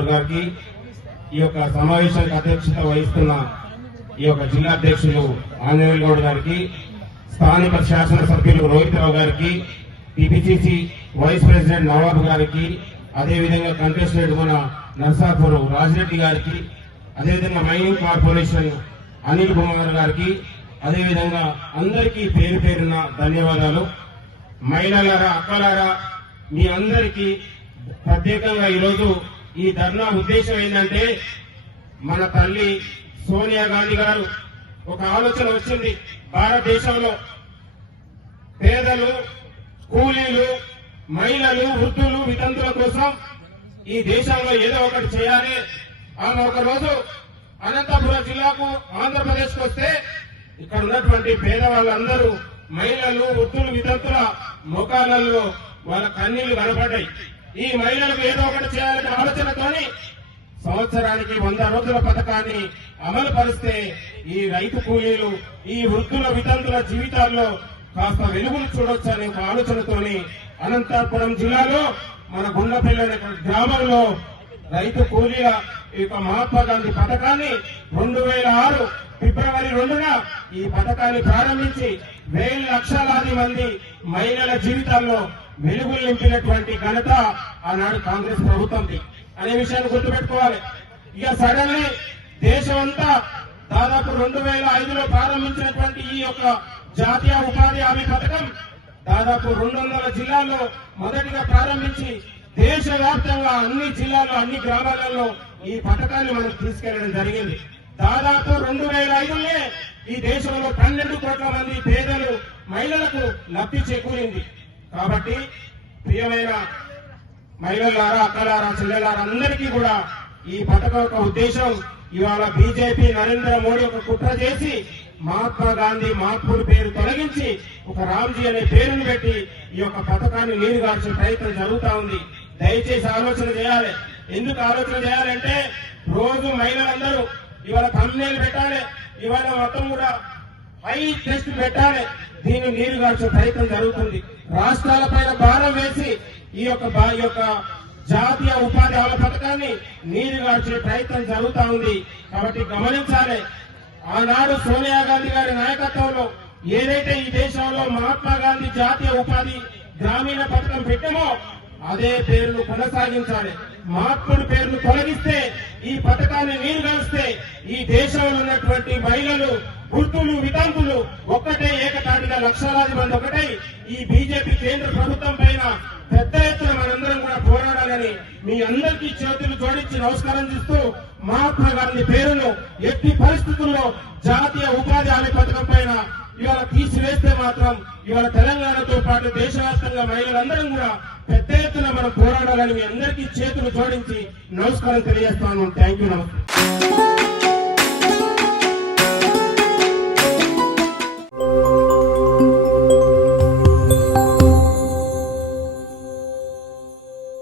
గౌడ్ గారికి, ఈ యొక్క సమావేశానికి అధ్యక్షత వహిస్తున్న ఈ యొక్క జిల్లా అధ్యక్షులు ఆంజనేయులు గౌడ్ గారికి, స్థానిక శాసనసభ్యులు రోహిత్ రావు గారికి, టీపీసీసీ వైస్ ప్రెసిడెంట్ నవాబ్ గారికి, అదేవిధంగా కంటెస్టెడ్ మన నర్సాపూర్ రాజిరెడ్డి గారికి, అదేవిధంగా మైనింగ్ కార్పొరేషన్ అనిల్ కుమార్ గారికి, అదేవిధంగా అందరికీ పేరు పేరున ధన్యవాదాలు. మహిళలారా, అక్కలారా, మీ అందరికీ ప్రత్యేకంగా ఈరోజు ఈ ధర్నా ఉద్దేశం ఏంటంటే, మన తల్లి సోనియా గాంధీ గారు ఒక ఆలోచన వచ్చింది. భారతదేశంలో పేదలు, కూలీలు, మహిళలు, వృద్ధులు, వితంతుల కోసం ఈ దేశంలో ఏదో ఒకటి చేయాలి. ఆమె ఒక రోజు అనంతపురం జిల్లాకు ఆంధ్రప్రదేశ్ కు వస్తే ఇక్కడ ఉన్నటువంటి పేదవాళ్ళందరూ మహిళలు, వృద్ధులు, వితంతుల ముఖాలలో వాళ్ళ కన్నీళ్లు కనపడ్డాయి. ఈ మహిళలకు ఏదో ఒకటి చేయాలనే ఆలోచనతోని సంవత్సరానికి 100 రోజుల పథకాన్ని అమలు పరిస్తే ఈ రైతు కూలీలు, ఈ వృద్ధుల, వితంతుల జీవితాల్లో కాస్త వెలుగులు చూడొచ్చనే ఒక ఆలోచనతోని అనంతపురం జిల్లాలో మన గుండపల్లి అనే గ్రామంలో రైతు కూలీల ఈ మహాత్మా గాంధీ పథకాన్ని 2006 ఫిబ్రవరి 2న ఈ పథకాన్ని ప్రారంభించి లక్షలాది మంది మహిళల జీవితాల్లో వెలుగులు నింపినటువంటి ఘనత ఆనాడు కాంగ్రెస్ ప్రభుత్వంది అనే విషయాన్ని గుర్తుపెట్టుకోవాలి. ఇక సడన్లీ దేశమంతా దాదాపు 2005లో ప్రారంభించినటువంటి ఈ యొక్క జాతీయ ఉపాధి హామీ పథకం దాదాపు 200 జిల్లాల్లో మొదటిగా ప్రారంభించి దేశవ్యాప్తంగా అన్ని జిల్లాల్లో, అన్ని గ్రామాలలో ఈ పథకాన్ని మనం తీసుకెళ్లడం జరిగింది. దాదాపు 2005లోనే ఈ దేశంలో 12 కోట్ల మంది పేదలు, మహిళలకు లబ్ధి చేకూరింది. కాబట్టి ప్రియమైన మహిళలారా, అక్కలారా, చెల్లెలారా, అందరికీ కూడా ఈ పథకం యొక్క ఉద్దేశం ఇవాళ బీజేపీ నరేంద్ర మోడీ ఒక కుట్ర చేసి మహాత్మా గాంధీ మహాత్ముడి పేరు తొలగించి ఒక రామ్జీ అనే పేరును పెట్టి ఈ యొక్క పథకాన్ని నీరుగార్చే ప్రయత్నం జరుగుతా ఉంది. దయచేసి ఆలోచన చేయాలి. ఎందుకు ఆలోచన చేయాలంటే, రోజు మహిళలందరూ ఇవాళ thumbnail పెట్టాలి, ఇవాళ మొత్తం కూడా హై టెస్ట్ పెట్టాలి. దీన్ని నీరుగార్చే ప్రయత్నం జరుగుతుంది. రాష్ట్రాలపైన భారం వేసి ఈ యొక్క జాతీయ ఉపాధి హామీ పథకాన్ని నీరుగార్చే ప్రయత్నం జరుగుతా ఉంది. కాబట్టి గమనించాలి, ఆనాడు సోనియా గాంధీ గారి నాయకత్వంలో ఏదైతే ఈ దేశంలో మహాత్మా గాంధీ జాతీయ ఉపాధి గ్రామీణ పథకం పెట్టామో అదే పేరును కొనసాగించాలి. మహాత్ముడి పేరును తొలగిస్తే, ఈ పథకాన్ని నీరుగారిస్తే ఈ దేశంలో ఉన్నటువంటి మహిళలు, వృద్ధులు, వితంతులు ఒక్కటే ఏకతాటిగా లక్షలాది మంది ఒకటై ఈ బీజేపీ కేంద్ర ప్రభుత్వం పైన పెద్ద ఎత్తున మనందరం కూడా పోరాడాలని మీ అందరికీ చేతులు జోడించి నమస్కారం చేస్తూ, మహాత్మా గాంధీ పేరును ఎట్టి పరిస్థితుల్లో జాతీయ ఉపాధి హామీ పథకం పైన ఇవాళ తీసివేస్తే మాత్రం ఇవాళ తెలంగాణతో పాటు దేశవ్యాప్తంగా మహిళలందరం కూడా పెద్ద ఎత్తున మనం పోరాడాలని మీ అందరికీ చేతులు జోడించి నమస్కారం తెలియజేస్తాను. Thank you. నమస్తే.